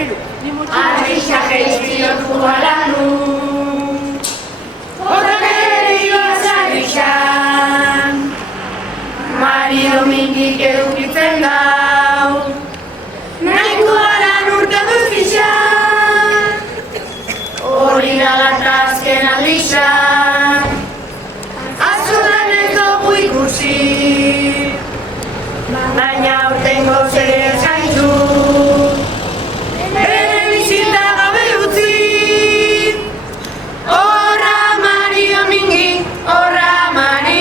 Arrisha geizio dualanu Horageri bazarrixan Mari Domingik edukitzen dau Nahiko aran urte guztixan Hori dalata azken aldixan Azotan ez dugu ikusi Baina urtengo zer zaitu Bere bizita gabe utzi Horra Mari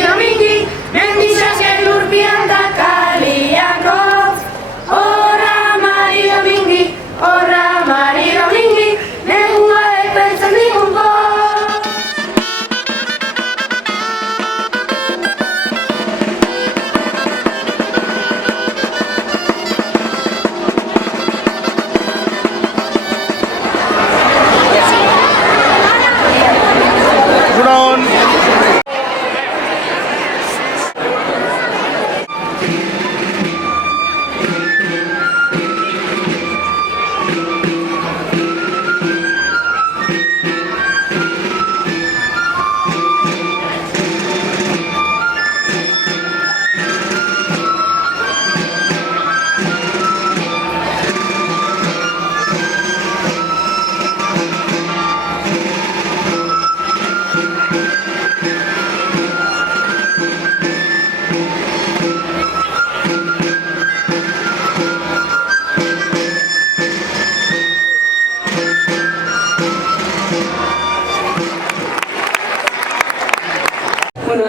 Domingi Mendizaz elurpian da kalian roz Horra Mari Domingi Negua epentzen digun boz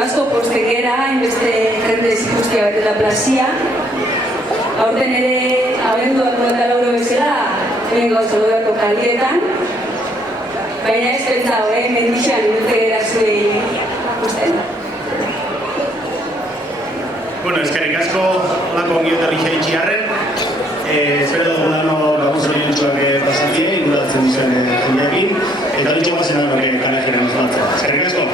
Asko postegera, hainbeste jende zikuztia betela plazia. Aurten ere, abenduak 94 bezala, hemen gauza dudako kaldietan. Baina ez pentsau, mendixan dute gara zuei ikusten. Eskerrik asko, olako ongiotarri jaitxiarren. Espero dugu dano lagun zorien txuak pasatie, inguratzen dizuen jendeakin. Eta ditxo bazen hori kanajeren osbatzen. Eskerrik asko.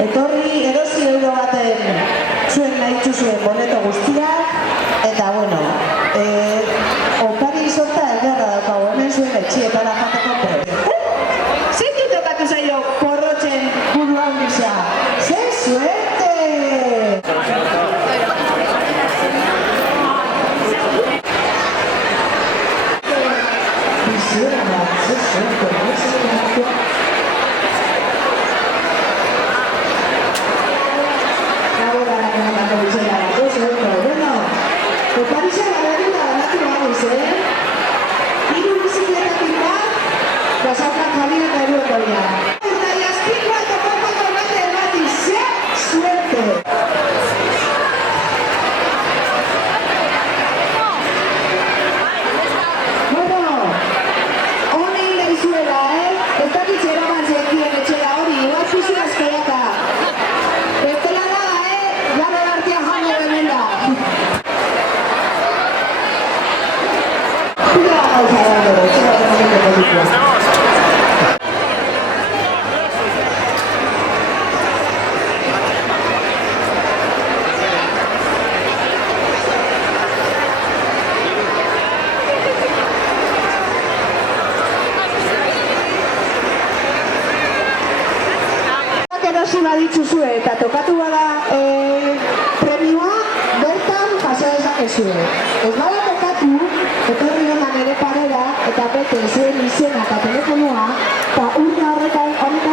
Etorri erosi euro baten zuen nahi zuen boneto guztiak, eta bueno, opari izorta ederra daukagu hemen zuen etxietara jateko prest. Zintu tokatu zaio porrotzen buru handisa? Ze suerte! Bizera bat, ze suerte, badituzue eta tokatu bada premioa, bertan jaso dezakezue. Ez bada tokatu, etorri honan ere parera eta bete zuen izena eta telefonua, eta urna horretan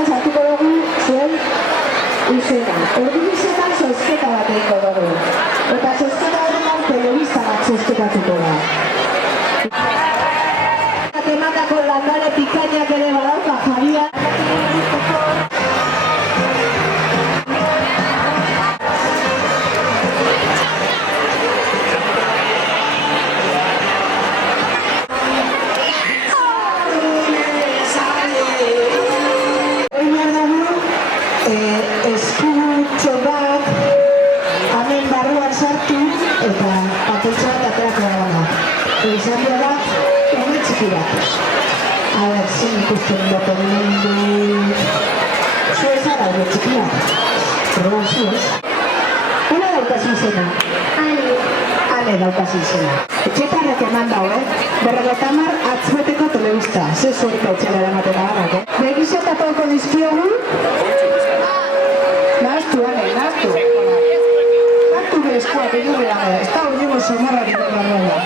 sartuko dugu zuen izena. Ordu izenan zozketa bat egiko dugu. Eta zozketa horretan telebista bat zozketatuko da. Ematako landare pikainak ere badauka jaria. Eskutxo bat hemen barruan sartu eta patetxo bat aterako da. Izan da, hemen txiki bat. A ber, zin ikusten dut mundu... Zu ez ara hori txiki bat. Pero zu ez. Una daukaz izena. Ale daukaz izena. Etxetarrek eman dau, Berrogetamar atzbeteko telebista. Ze zuerko etxera eramaten agarrak, Begizatatuko dizkiogu. Nahaztu, nahaztu. Nahaztu berezkoak egin gara, ez da hori dugu somarrak egin gara.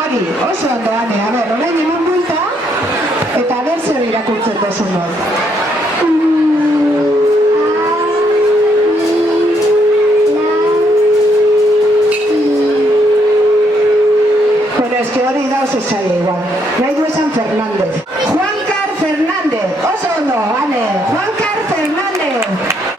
Hori, oso ondo, Ane, a ber, orain eman buelta, eta bertze irakurtzen dozun hor. Pero es que hori da oso zaila igual. Nahi du esan Fernández. Juancar Fernández, oso ondo, Ane, Juancar Fernández.